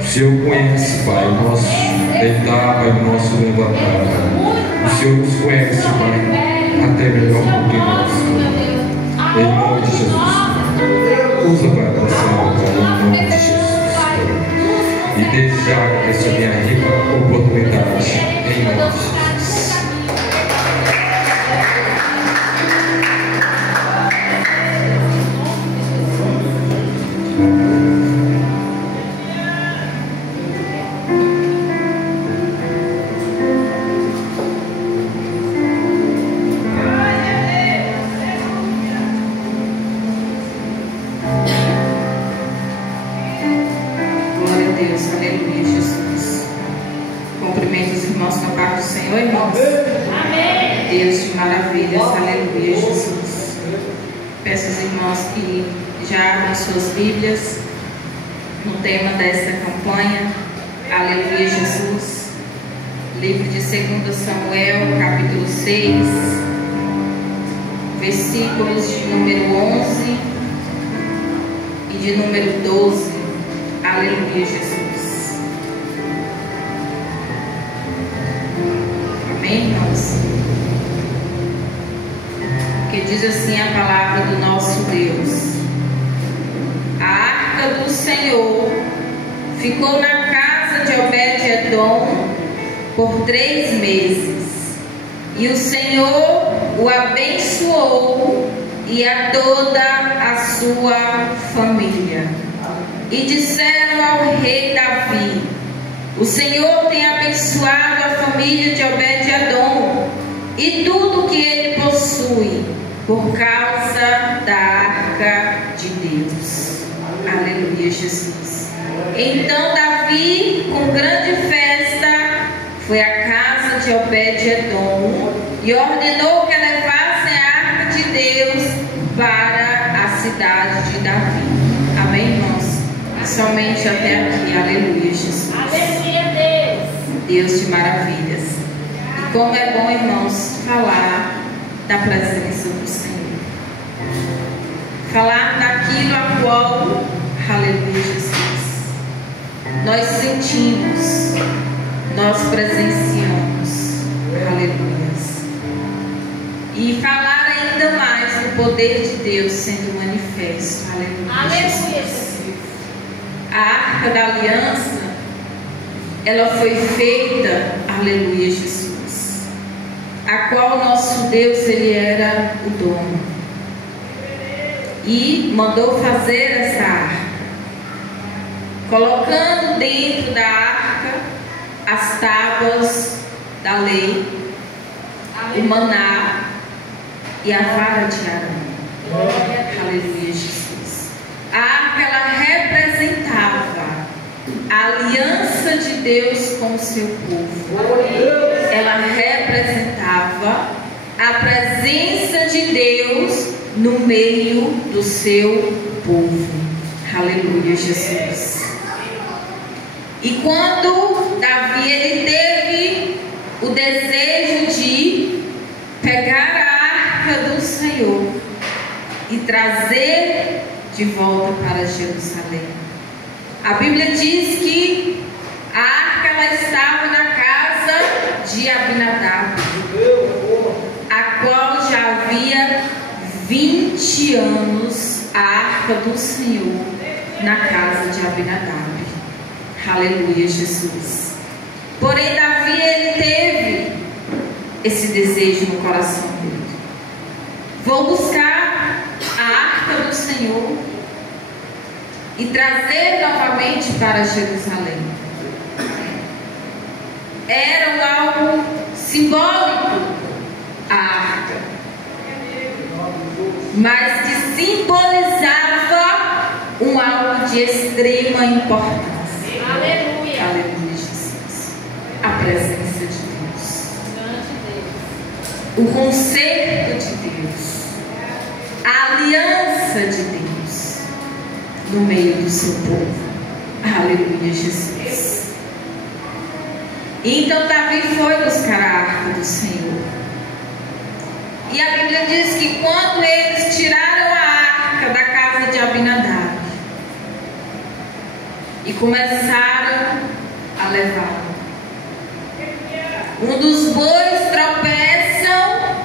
O Senhor conhece, Pai, o nosso deitar, Pai, o nosso levantar, Pai. O Senhor nos conhece, Pai, até melhor do que nós, Pai. Em nome de Jesus, usa, Pai, a nossa alma, Pai, em nome de Jesus, Pai. E desde já agradeço a minha rica oportunidade, em nome de Jesus. Que já abram suas Bíblias no tema desta campanha, Aleluia Jesus, livro de 2 Samuel, capítulo 6, versículos de número 11 e de número 12. Aleluia Jesus. Amém, irmãos? Que diz assim a palavra do nosso Deus: a arca do Senhor ficou na casa de Obed-edom por 3 meses, e o Senhor o abençoou e a toda a sua família. E disseram ao rei Davi: o Senhor tem abençoado a família de Obed-edom e tudo que ele possui, por causa da arca de Deus. Aleluia Jesus. Então Davi, com grande festa, foi à casa de Obed-edom e ordenou que levassem a arca de Deus para a cidade de Davi. Amém, irmãos? Somente até aqui. Aleluia Jesus. Aleluia Deus. Deus de maravilhas. E como é bom, irmãos, falar da presença do Senhor, falar daquilo a qual, aleluia Jesus, nós sentimos, nós presenciamos, aleluia, e falar ainda mais do poder de Deus sendo manifesto, aleluia Jesus. A arca da aliança, ela foi feita, aleluia Jesus, a qual nosso Deus, ele era o dono, e mandou fazer essa arca, colocando dentro da arca as tábuas da lei, o maná e a vara de Arão. Aleluia Jesus. A arca, ela representava a aliança de Deus com o seu povo. Ela representava a presença de Deus no meio do seu povo. Aleluia Jesus. E quando Davi, ele teve o desejo de pegar a arca do Senhor e trazer de volta para Jerusalém, a Bíblia diz que a arca, ela estava na casa de Abinadab, a qual já havia 20 anos a arca do Senhor na casa de Abinadab. Aleluia Jesus. Porém Davi, ele teve esse desejo no coração dele: vou buscar a arca do Senhor e trazer novamente para Jerusalém. Era algo simbólico a arca, mas que simbolizava algo de extrema importância. Aleluia. Aleluia Jesus. A presença de Deus, o conserto de Deus, a aliança de Deus no meio do seu povo. Aleluia Jesus. Então Davi foi buscar a arca do Senhor. E a Bíblia diz que quando eles tiraram a arca da casa de Abinadab, e começaram a levá-lo. Um dos bois tropeçam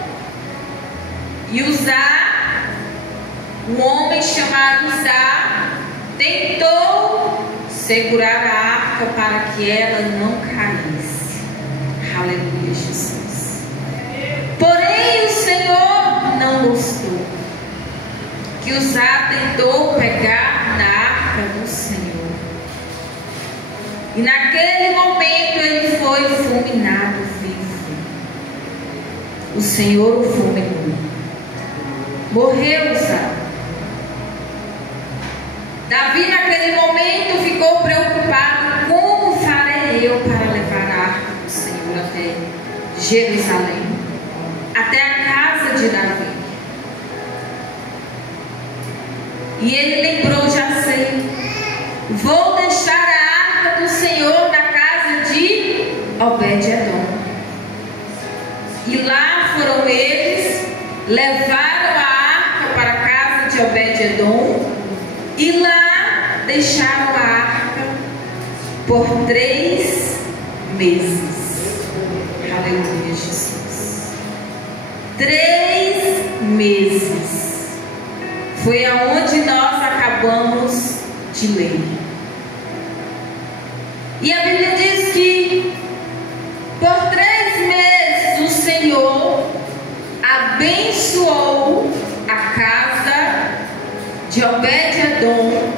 e Uzá, um homem chamado Uzá, tentou segurar a arca para que ela não caísse. Aleluia, Jesus. Porém o Senhor não gostou que Uzá tentou pegar na arca do Senhor. E naquele momento ele foi fulminado vivo. O Senhor o fulminou. Morreu Uzá. Davi naquele momento ficou preocupado: como farei eu para levar a arca do Senhor até Jerusalém, até a casa de Davi? E ele lembrou de Assei: vou deixar a arca do Senhor na casa de Obed-edom. E lá foram eles, levaram a arca para a casa de Obed-edom e lá deixaram a arca por 3 meses. Aleluia, Jesus. 3 meses. Foi aonde nós acabamos de ler. E a Bíblia diz que por 3 meses o Senhor abençoou a casa de Obed-edom,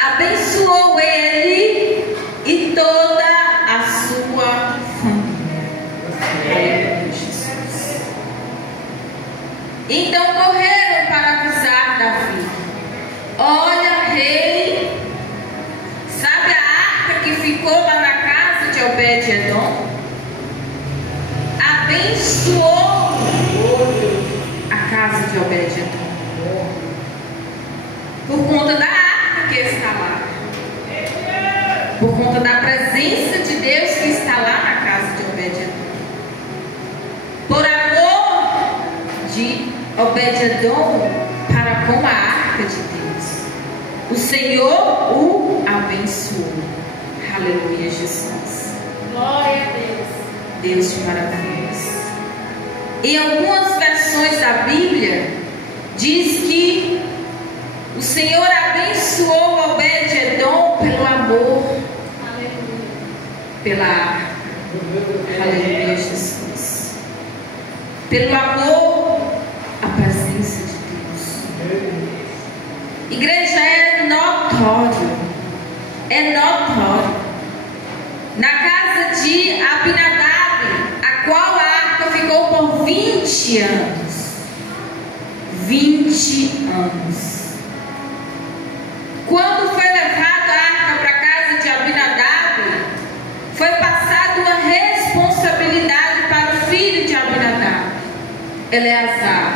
abençoou ele e toda a sua família. Jesus. Então correram para avisar Davi: olha, rei, sabe a arca que ficou lá na casa de Obed-edom? Abençoou a casa de Obed-edom por conta da arca que está lá, por conta da presença de Deus que está lá na casa de Obed-edom. Por amor de Obed-edom para com a arca de Deus, o Senhor o abençoou. Aleluia, Jesus. Glória a Deus. Deus de maravilhas. Em algumas versões da Bíblia diz que o Senhor abençoou Obed-edom pelo amor, Aleluia. pela arca. Aleluia, Jesus. Pelo amor à presença de Deus. Igreja, é notório, na casa de Abinadab, a qual a arca ficou por 20 anos. 20 anos. Quando foi levada a arca para a casa de Abinadab, foi passada uma responsabilidade para o filho de Abinadab, Eleazar,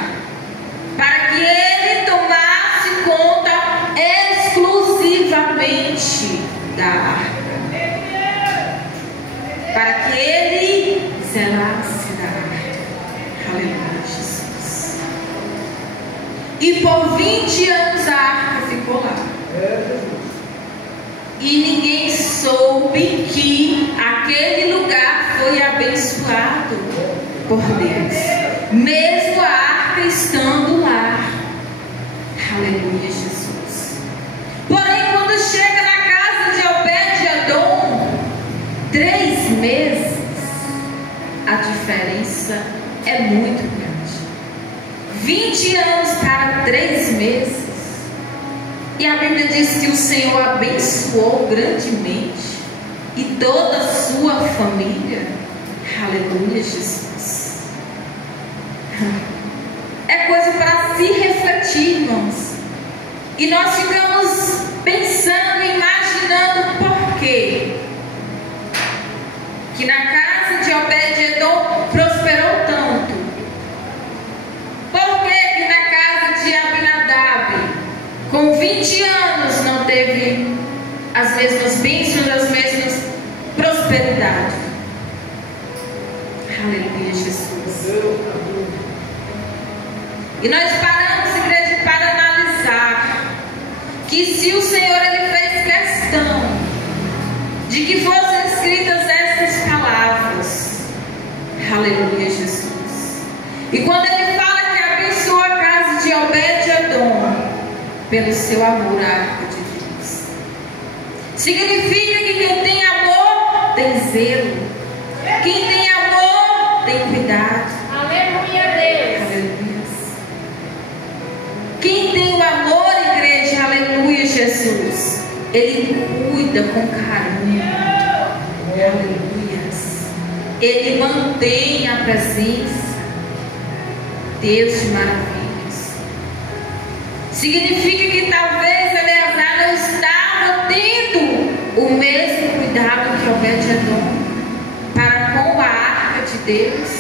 para que ele tomasse conta exclusivamente da arca, para que ele zelasse da arca. Aleluia, Jesus. E por 20 anos a arca ficou lá. E ninguém soube que aquele lugar foi abençoado por Deus, mesmo a arca estando lá. Aleluia, Jesus. Porém, quando chega na casa de Obed-edom, 3 meses, a diferença é muito grande. 20 anos para 3 meses. E a Bíblia diz que o Senhor abençoou grandemente e toda a sua família. Aleluia, Jesus. É coisa para se refletir, irmãos. E nós ficamos pensando, imaginando por quê que na casa de Obed-edom prosperou tanto. Por que na casa de Abinadab, com 20 anos, não teve as mesmas bênçãos, as mesmas prosperidades? Aleluia, Jesus. E nós paramos, igreja, para analisar que se o Senhor ele fez questão pelo seu amor à arca de Deus. Significa que quem tem amor tem zelo. Quem tem amor tem cuidado. Aleluia, Deus. Aleluia. Quem tem o amor, igreja, aleluia, Jesus, ele cuida com carinho. Aleluia. Ele mantém a presença. Deus de maravilhas. Significa que talvez Eleazar não estava tendo o mesmo cuidado que Obed-Edom para com a arca de Deus.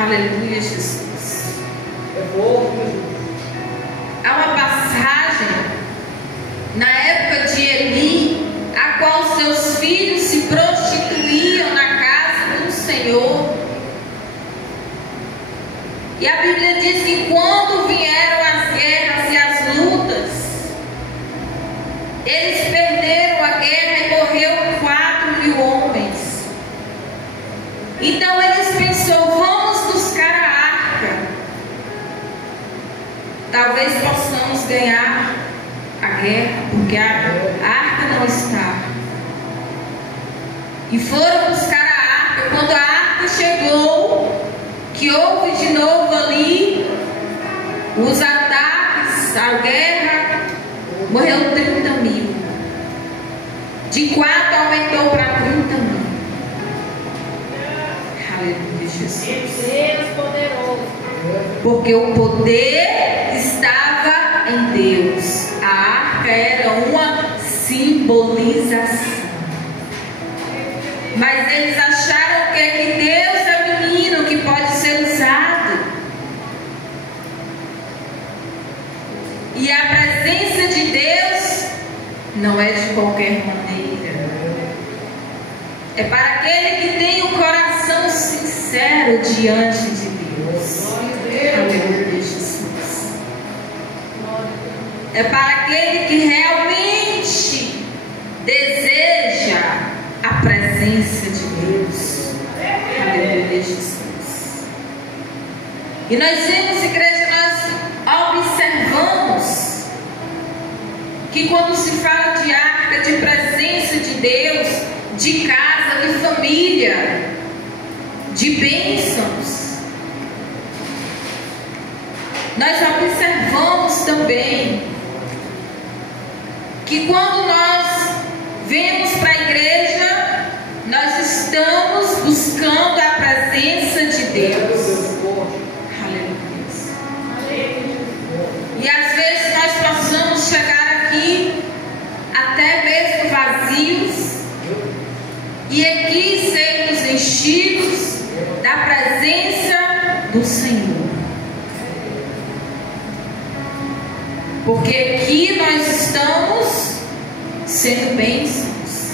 Aleluia, Jesus. Há uma passagem na época de Eli, a qual seus filhos se prostituíam na casa do Senhor. E a Bíblia diz que quando vieram as guerras e as lutas, eles perderam a guerra e morreu 4.000 homens. Então eles pensaram, vamos buscar a arca. Talvez possamos ganhar a guerra, porque a arca não está. E foram buscar a arca. Quando a arca chegou, que houve de novo ali os ataques, a guerra, morreu 30.000. De 4 aumentou para 30.000. Aleluia, Jesus. Deus poderoso. Porque o poder estava em Deus. A arca era uma simbolização. Mas eles acharam que Deus é menino que pode ser usado. E a presença de Deus não é de qualquer maneira. É para aquele que tem um coração sincero diante de Deus. Aleluia, Jesus. É para aquele que realmente deseja a presença de Deus. Aleluia, Jesus. E nós vemos, igreja, nós observamos que quando se fala de arca, de presença de Deus, de casa, de família, de bênçãos, nós observamos também que quando nós vemos para a igreja, nós estamos buscando a presença de Deus. Aleluia. E às vezes nós possamos chegar aqui até mesmo vazios e aqui sermos enchidos da presença do Senhor. Porque aqui nós estamos sendo bênçãos.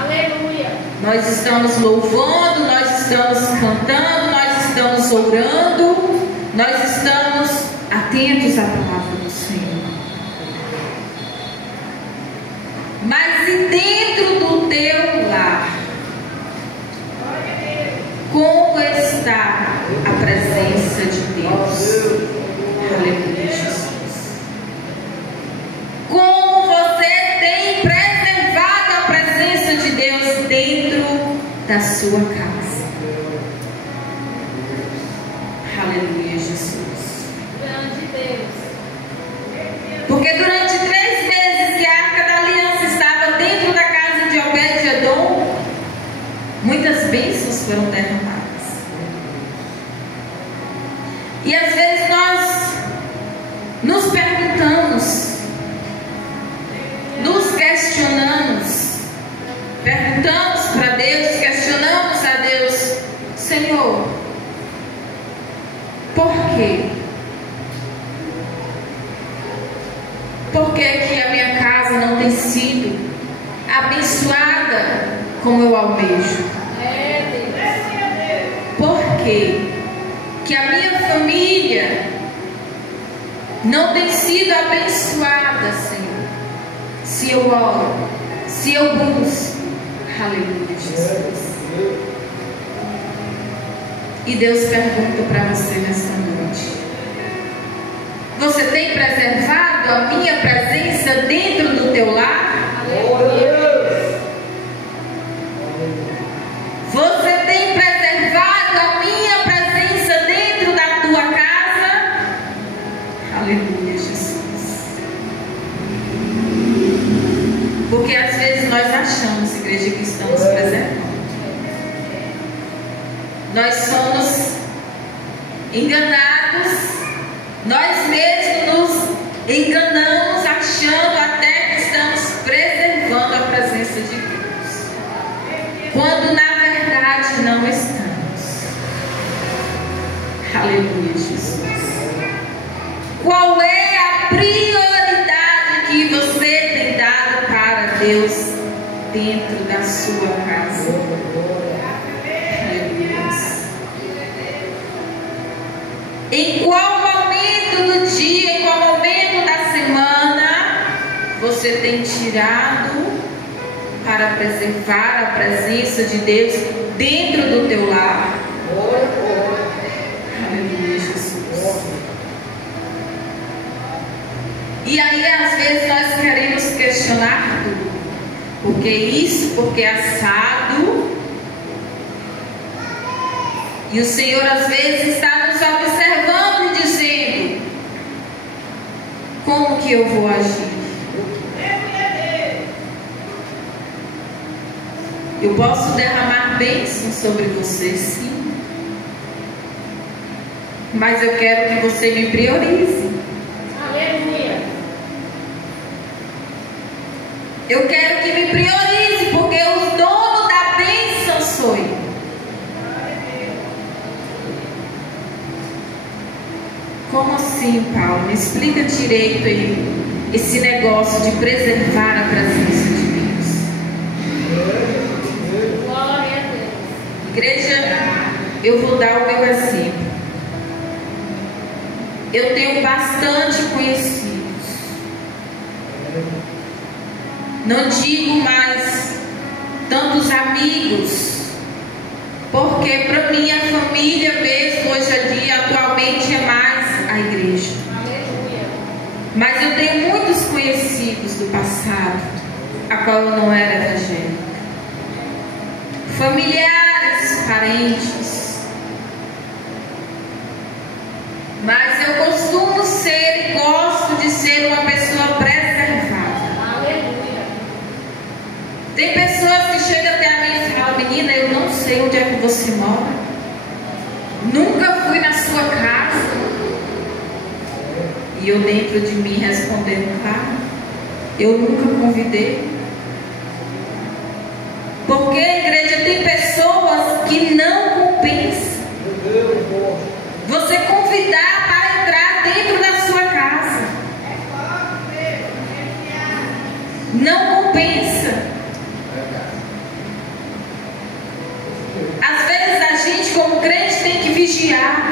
Aleluia. Nós estamos louvando, nós estamos cantando, nós estamos orando, nós estamos atentos à palavra do Senhor. Mas e dentro do teu lar, como está a presença de Deus? Aleluia, Jesus. Como você tem preservado a presença de Deus dentro da sua casa? Aleluia, Jesus. Grande Deus. Porque durante 3 meses que a arca da aliança estava dentro da casa de Obed-Edom, muitas bênçãos foram derramadas. E às vezes nós nos perguntamos, nos questionamos, perguntamos para Deus, questionamos a Deus: Senhor, por quê? Por que que a minha casa não tem sido abençoada como eu almejo? Por quê que a minha família não tem sido abençoada, Senhor? Se eu oro, se eu busco. Aleluia, Jesus. E Deus pergunta para você nesta noite: Você tem preservado a minha presença dentro do teu lar? Você tem preservado a minha presença dentro da tua casa? Aleluia, Jesus. Porque às vezes nós achamos, igreja, que estamos preservando. Nós somos enganados, nós mesmos nos enganamos achando até que estamos preservando a presença de Deus, quando na verdade não estamos. Aleluia, Jesus. Qual é a prioridade que você tem dado para Deus dentro da sua casa? Em qual momento do dia, em qual momento da semana você tem tirado para preservar a presença de Deus dentro do teu lar? Aleluia, Jesus. E aí às vezes nós queremos questionar tudo. Porque isso, porque assado. E o Senhor às vezes está nos observando e dizendo: como que eu vou agir? Eu posso derramar bênçãos sobre você, sim. Mas eu quero que você me priorize. Aleluia. Eu quero que me priorize, porque o dono da bênção sou eu. Como assim, Paulo? Me explica direito aí esse negócio de preservar a presença de Deus. Glória a Deus. Igreja, eu vou dar o meu exemplo. Eu tenho bastante conhecidos. Não digo mais tantos amigos, porque para minha família mesmo, hoje em dia, atualmente é mais a igreja. Aleluia. Mas eu tenho muitos conhecidos do passado, a qual eu não era evangélica. Familiares, parentes. Mas eu costumo ser e gosto de ser uma pessoa preservada. Aleluia. Tem pessoas que chegam até a mim e falam: menina, eu não sei onde é que você mora. Nunca fui na sua casa. E eu dentro de mim respondendo: claro, eu nunca convidei. Porque, igreja, tem pessoas que não compensam você convidar para entrar dentro da sua casa. Não compensa. Às vezes a gente, como crente, tem que vigiar.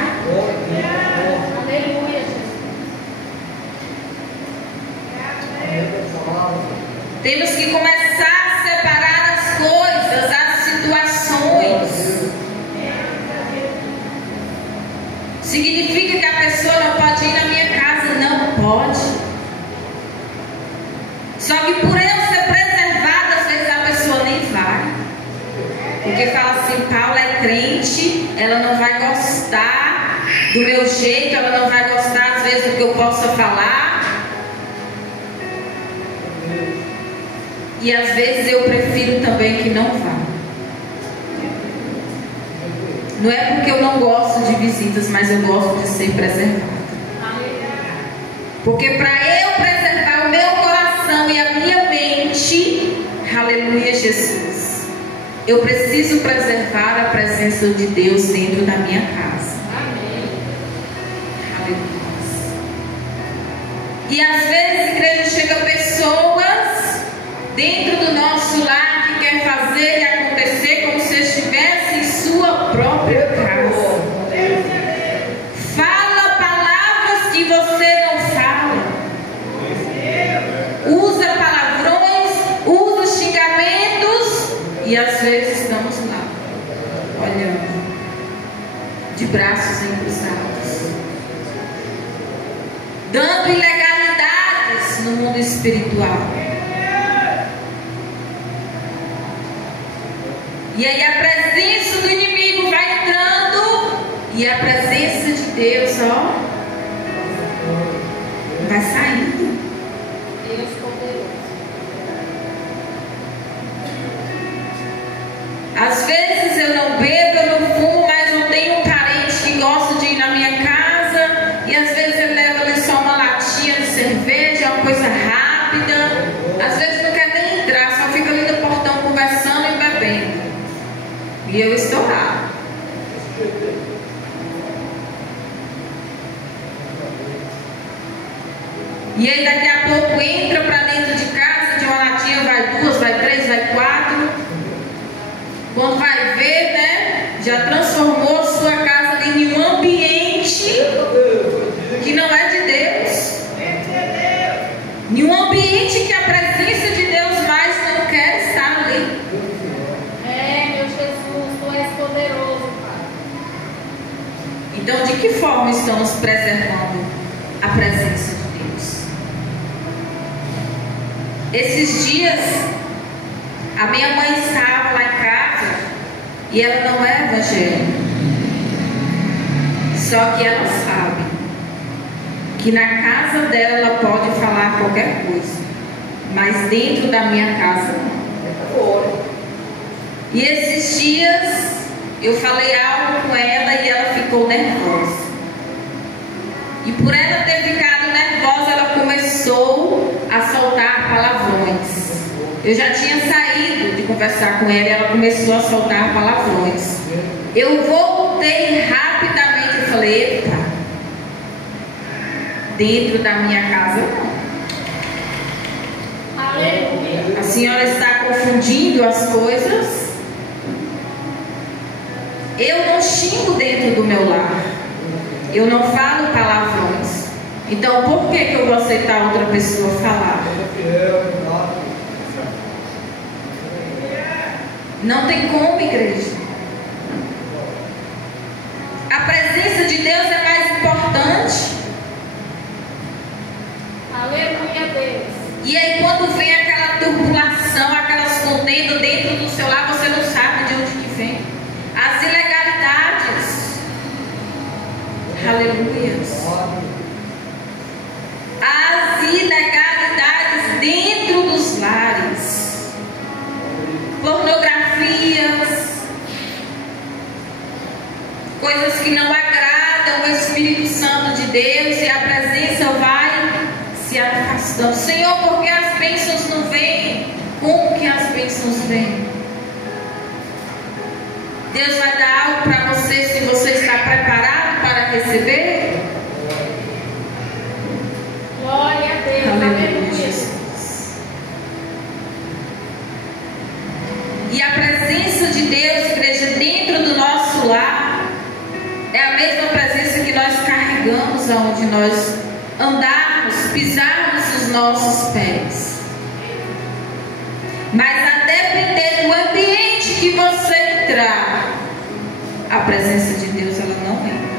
Aleluia, Jesus. Temos que começar a separar as coisas, as situações. Significa que a pessoa não pode ir na minha casa? Não pode. Só que por eu ser preservada, às vezes a pessoa nem vai. Porque fala assim: Paula é crente, ela não vai gostar do meu jeito, ela não vai gostar às vezes do que eu possa falar. E às vezes eu prefiro também que não vá. Não é porque eu não gosto de visitas, mas eu gosto de ser preservada. Porque para eu preservar o meu coração e a minha mente, aleluia, Jesus, eu preciso preservar a presença de Deus dentro da minha casa. Aleluia. E às vezes, igreja, chegam pessoas dentro do nosso lar que quer fazer e acontecer como se estivesse em sua própria casa. Fala palavras que você não fala. Usa palavrões, usa xingamentos. E às vezes estamos lá, olhando, de braços cruzados, dando E aí a presença do inimigo vai entrando e a presença de Deus, ó, vai saindo. Deus poderoso. Às vezes eu não bebo, eu não fumo, mas eu tenho um parente que gosta de ir na minha casa e às vezes ele leva ali só uma latinha de cerveja, é uma coisa rápida. Às vezes não quer nem entrar, só fica ali no portão conversando e bebendo. E eu estou lá. E aí daqui a pouco entra para dentro de casa, de uma latinha vai 2, vai 3, vai 4. Quando vai ver, né, já transformou sua casa ali em um ambiente que não é de Deus. Em um ambiente que a presença de Deus mais não quer estar ali. É, meu Jesus, tu és poderoso, Pai. Então, de que forma estamos preservando a presença de Deus? Esses dias, a minha mãe estava lá em casa e ela não é evangélica. Só que ela sabe que na casa dela ela pode falar qualquer coisa, mas dentro da minha casa não. E esses dias eu falei algo com ela e ela ficou nervosa. E por ela ter ficado nervosa, ela começou a soltar palavrões. Eu já tinha saído de conversar com ela e ela começou a soltar palavrões. Eu voltei rapidamente e falei: eita, dentro da minha casa não. Aleluia. A senhora está confundindo as coisas. Eu não xingo dentro do meu lar. Eu não falo palavrões. Então por que eu vou aceitar outra pessoa falar? Não tem como, igreja. A presença de Deus é mais importante. Aleluia, Deus. E aí quando vem aquela turbulação, aquelas contendas dentro do seu lar, você não sabe de onde que vem. As ilegalidades. Aleluia. As ilegalidades dentro dos lares. Pornografias, coisas que não agradam o Espírito Santo de Deus, e a presença vai se afastando. Senhor, por que as bênçãos não vêm? Como que as bênçãos vêm? Deus vai dar algo para você se você está preparado para receber? Glória a Deus. Aleluia. E a presença de Deus, igreja, dentro do nosso lar, é a mesma presença que nós carregamos aonde nós andarmos, pisarmos os nossos pés. Mas a depender do ambiente que você entrar, a presença de Deus, ela não entra.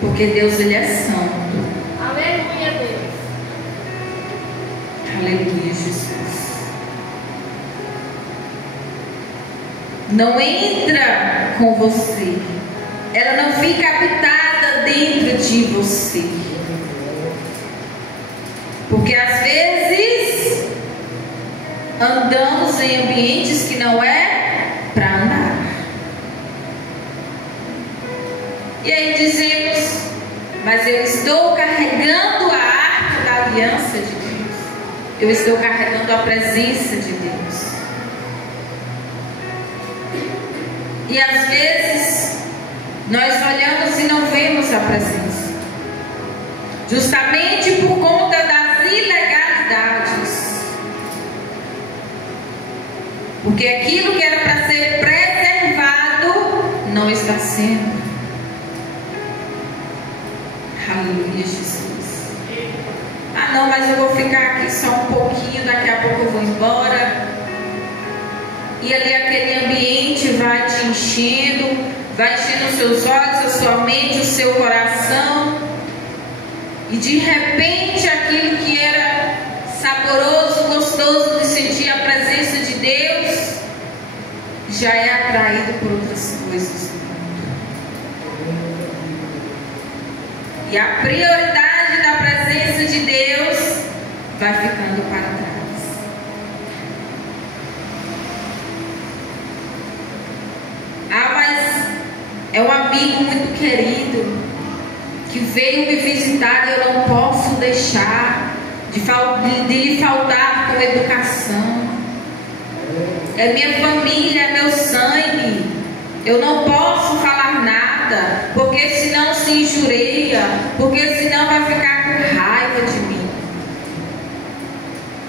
Porque Deus, Ele é santo. Aleluia, Deus. Aleluia, Jesus. Não entra com você. Ela não fica habitada dentro de você. Porque às vezes andamos em ambientes que não é para andar. E aí dizemos: mas eu estou carregando a arca da aliança de Deus. Eu estou carregando a presença de Deus. E às vezes nós olhamos e não vemos a presença, justamente por conta das ilegalidades. Porque aquilo que era para ser preservado não está sendo. Aleluia, Jesus. Ah, não, mas eu vou ficar aqui só um pouquinho, daqui a pouco eu vou embora. E ali aquele ambiente vai te enchendo, vai enchendo os seus olhos, a sua mente, o seu coração. E de repente aquilo que era saboroso, gostoso de sentir a presença de Deus, já é atraído por outras coisas. E a prioridade da presença de Deus vai ficando para trás. Ah, mas é um amigo muito querido que veio me visitar e eu não posso deixar de lhe faltar com educação. É minha família, é meu sangue. Eu não posso falar nada, porque senão se injuria, porque senão vai ficar com raiva de mim.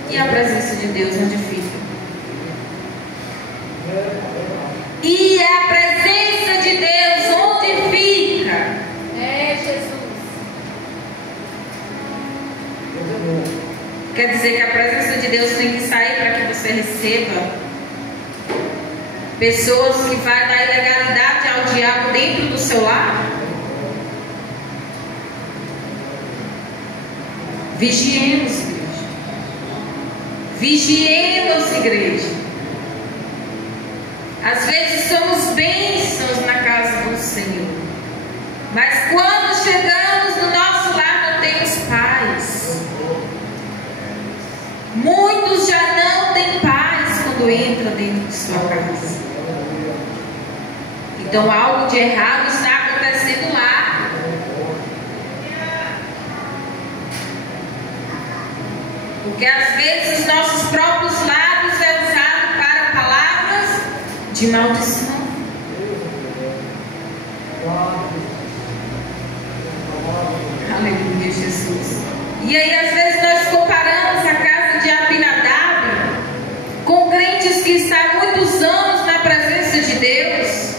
E a presença de Deus onde fica? E a presença de Deus onde fica? É Jesus. Quer dizer que a presença de Deus tem que sair para que você receba pessoas que vão dar ilegalidade ao diabo dentro do seu lar? Vigiemos, igreja. Vigiemos, igreja. Às vezes somos bênçãos na casa do Senhor, mas quando chegamos no nosso lar não temos paz. Muitos já não têm paz quando entram dentro de sua casa. Então algo de errado está acontecendo lá. Porque às vezes os nossos próprios lábios é usado para palavras de maldição. Aleluia, Jesus. E aí às vezes nós comparamos a casa de Abinadab com crentes que estão há muitos anos na presença de Deus.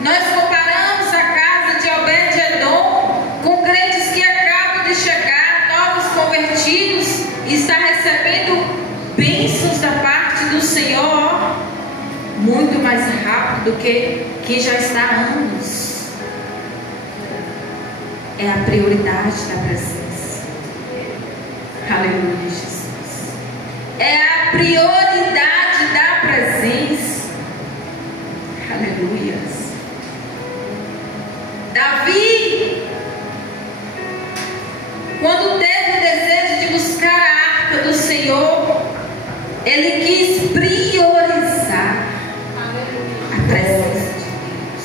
Nós comparamos a casa de Obed-Edom com crentes que acabam de chegar, novos convertidos, e está recebendo bênçãos da parte do Senhor muito mais rápido do que quem já está há anos. É a prioridade da presença. Aleluia, Jesus. É a prioridade da presença. Aleluia. Davi, quando teve o desejo de buscar a arca do Senhor, ele quis priorizar a presença de Deus.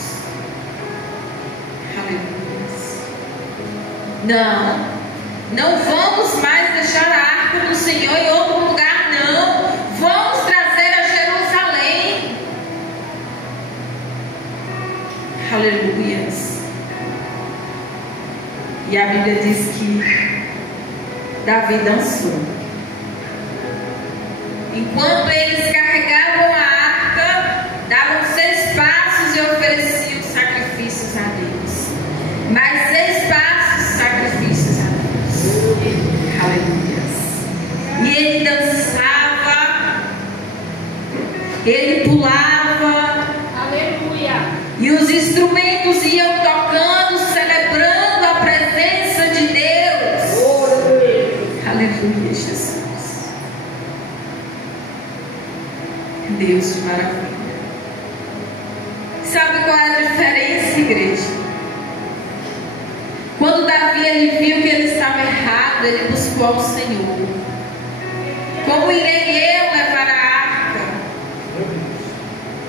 Aleluia. Não vamos mais deixar a arca do Senhor em outro lugar, não. Vamos trazer a Jerusalém. Aleluia. E a Bíblia diz que Davi dançou. Enquanto eles carregavam a arca, davam 6 passos e ofereciam sacrifícios a Deus. Mais 6 passos, sacrifícios a Deus. Aleluia. E ele dançava, ele pulava. Aleluia. E os instrumentos iam tocando, celebrando a presença de Deus. Aleluia, Jesus. Deus de maravilha. Sabe qual é a diferença, igreja? Quando Davi ele viu que ele estava errado, ele buscou ao Senhor. Como irei eu levar a arca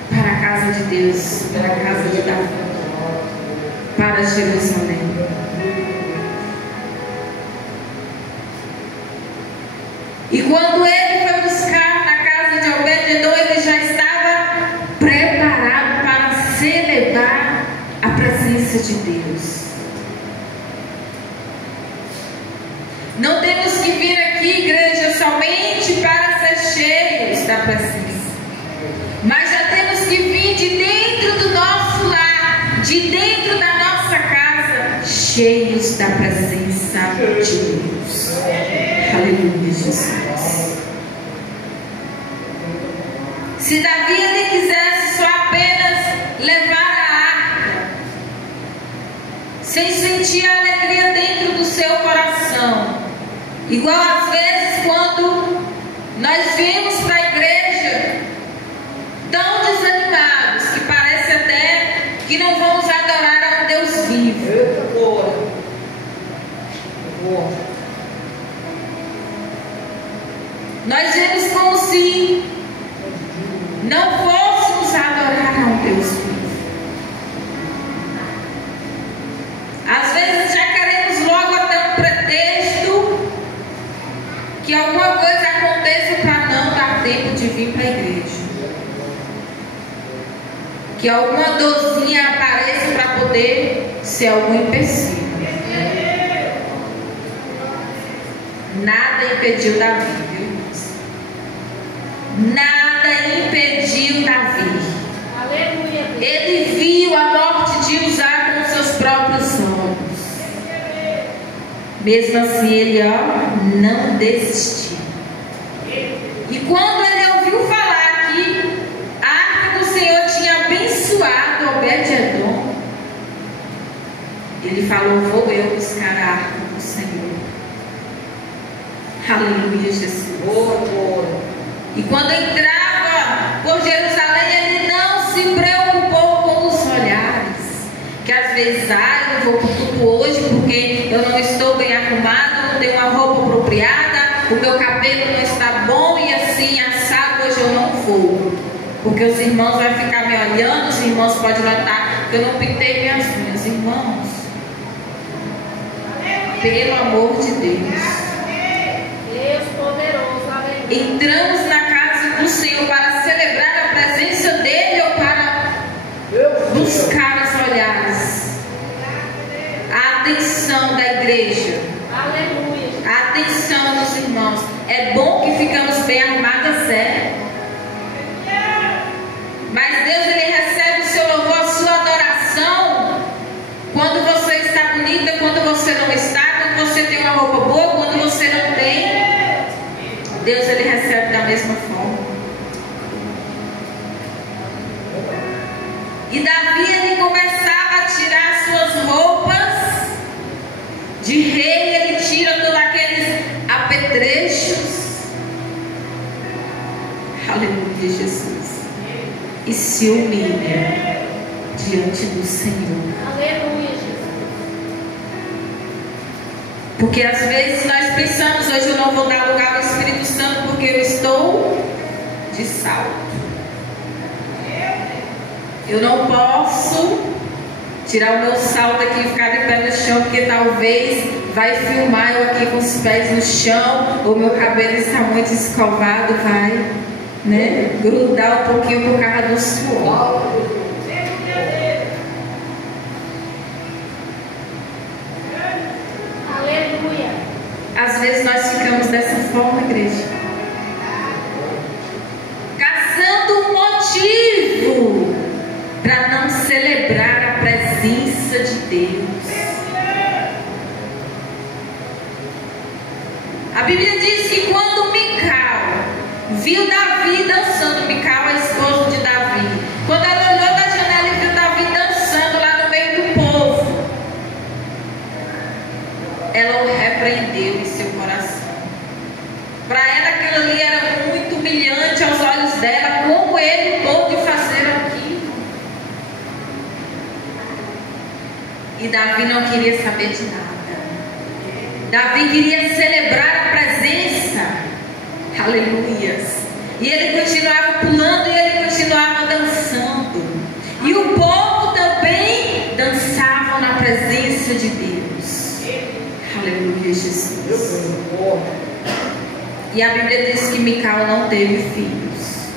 para a casa de Deus, para a casa de Davi, para Jerusalém? E quando ele foi buscar na casa de Obed-Edom, ele já estava preparado para celebrar a presença de Deus. Não temos que vir aqui, igreja, somente para ser cheios da presença, mas já temos que vir de dentro do nosso lar, de dentro da nossa casa, cheios da presença de Deus. Aleluia, Jesus. Se Davi ele quisesse só apenas levar a arca, sem sentir a alegria dentro do seu coração, igual às vezes quando Nós viemos para a igreja tão desanimados que parece até que não vamos adorar ao Deus vivo. Nós viemos como se não fôssemos adorar ao Deus vivo. Às vezes já queremos logo até um pretexto que alguma coisa aconteça para não dar tempo de vir para a igreja. Que alguma dorzinha apareça para poder ser algum empecilho. Nada impediu Davi, viu, irmãos? Nada impediu Davi. Aleluia. Ele viu a morte de Uzá com seus próprios olhos. Mesmo assim, ele não desistiu. E quando ele ouviu falar que a arca do Senhor tinha abençoado Obed-Edom, ele falou: vou eu buscar a arca do Senhor. Aleluia, Jesus. E quando entrava por Jerusalém, ele não se preocupou com os olhares. Que às vezes, eu não vou para o culto hoje porque eu não estou bem arrumado, não tenho uma roupa apropriada, o meu cabelo não está bom e assim, assado, hoje eu não vou. Porque os irmãos vão ficar me olhando, os irmãos podem notar que eu não pintei minhas unhas. Irmãos, pelo amor de Deus. Deus poderoso, aleluia. Entramos na casa do Senhor para celebrar a presença dEle ou para buscar os olhares? A atenção da igreja. Aleluia. A atenção dos irmãos. É bom que ficamos bem arrumadas, mas Deus, Ele recebe o seu louvor, a sua adoração quando você está bonita, quando você não está, quando você tem uma roupa boa, quando você não tem. Deus, Ele recebe da mesma forma. E Davi, ele começava a tirar suas roupas de rei, ele tira todos aqueles apetrechos. Aleluia, Jesus. E se humilha diante do Senhor. Aleluia, Jesus. Porque às vezes nós pensamos: hoje eu não vou dar lugar ao Espírito Santo porque eu estou de salto. Eu não posso tirar o meu salto aqui e ficar de pé no chão, porque talvez vai filmar eu aqui com os pés no chão, ou meu cabelo está muito escovado, vai, né, grudar um pouquinho por causa do suor. Aleluia. Às vezes nós ficamos dessa forma, igreja, caçando um motivo para não celebrar a presença de Deus. A Bíblia diz que quando Mical viu Davi dançando, Mical, a esposa de Davi, quando ela olhou da janela e viu Davi dançando lá no meio do povo, ela o repreendeu em seu coração. Para ela aquilo ali era muito humilhante aos olhos dela. Como ele pôde fazer aquilo? E Davi não queria saber de nada. Davi queria celebrar a presença. Aleluias. E ele continuava pulando e ele continuava dançando. E o povo também dançava na presença de Deus. Aleluia, Jesus. E a Bíblia diz que Mical não teve filhos.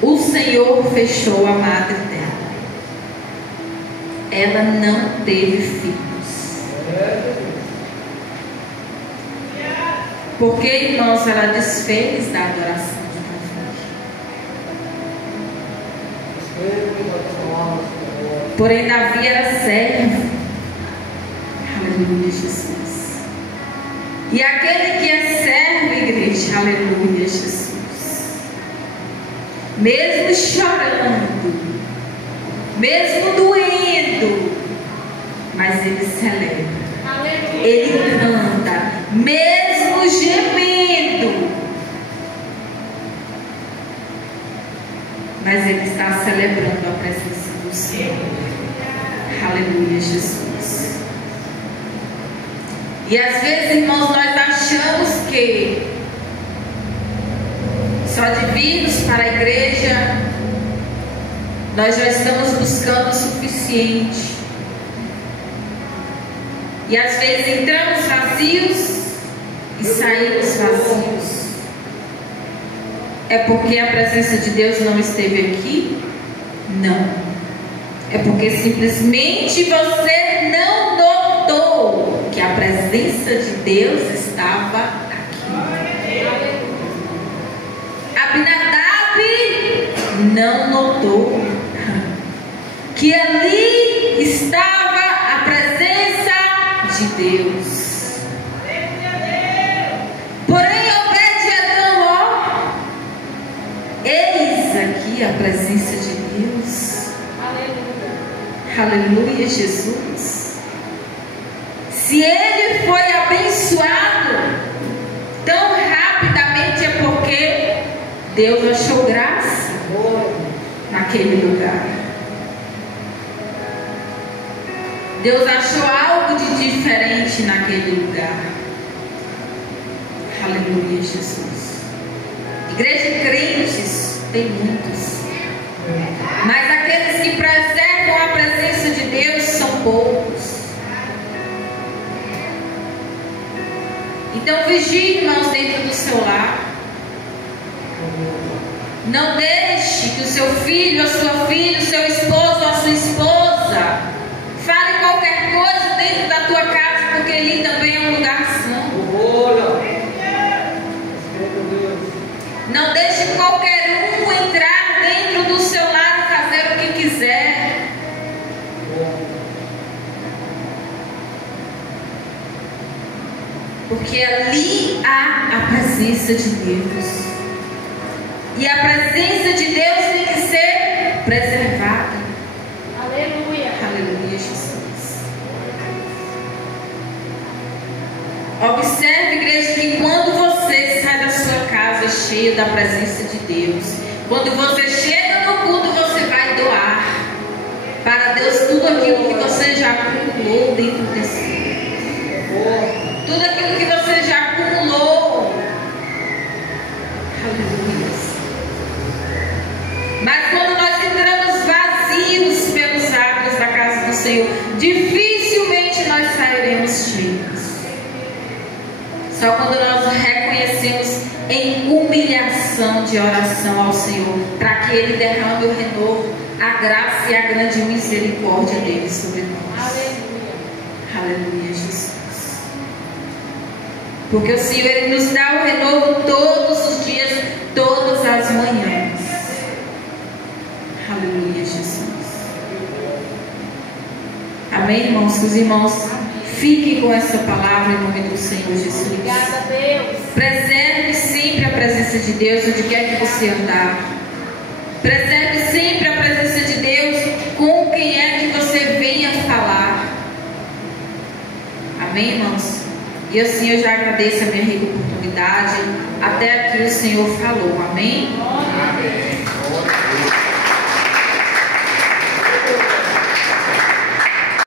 O Senhor fechou a madre dela. Ela não teve filhos. Porque, irmãos, ela desfez da adoração de Davi. Porém, Davi era servo. Aleluia, Jesus. E aquele que é servo, igreja, aleluia, Jesus, mesmo chorando, mesmo doendo, mas ele celebra, Aleluia. ele canta, mesmo celebrando a presença do Senhor. Aleluia, Jesus. E às vezes, irmãos, nós achamos que só de virmos para a igreja nós já estamos buscando o suficiente. E às vezes entramos vazios e saímos vazios. É porque a presença de Deus não esteve aqui? Não. É porque simplesmente você não notou que a presença de Deus estava aqui. Abinadab não notou que ali estava a presença de Deus. Porém, Obed-Edom, ó, eis aqui a presença de Deus. Aleluia, Jesus. Se ele foi abençoado tão rapidamente, é porque Deus achou graça naquele lugar. Deus achou algo de diferente naquele lugar. Aleluia, Jesus. Igreja de crentes tem muitos, mas aqueles que preservam a presença de Deus são poucos. Então vigie, irmãos, dentro do seu lar. Não deixe que o seu filho, a sua filha, o seu esposo, a sua esposa fale qualquer coisa dentro da tua casa, porque ali também é um lugar santo. Não deixe qualquer um entrar dentro do seu lar e fazer o que quiser. Porque ali há a presença de Deus. E a presença de Deus tem que ser preservada. Aleluia. Aleluia, Jesus. Observe, igreja, que quando você sai da sua casa cheio da presença de Deus, quando você chega no culto, você vai doar para Deus tudo aquilo que você já acumulou dentro de si. Tudo aquilo que você já acumulou. Aleluia. Mas quando nós entramos vazios pelos átrios da casa do Senhor, dificilmente nós sairemos cheios. Só quando nós reconhecemos em humilhação de oração ao Senhor, para que Ele derrame o renovo, a graça e a grande misericórdia dele sobre nós. Aleluia. Aleluia, Jesus. Porque o Senhor, Ele nos dá o renovo todos os dias, todas as manhãs. Aleluia, Jesus. Amém, irmãos? Que os irmãos fiquem com essa palavra em nome do Senhor Jesus. Obrigada, Deus. Preserve sempre a presença de Deus onde quer que você andar. Preserve sempre a presença de Deus com quem é que você venha falar. Amém, irmãos? E assim eu já agradeço a minha rica oportunidade. Até aqui o Senhor falou. Amém? Amém.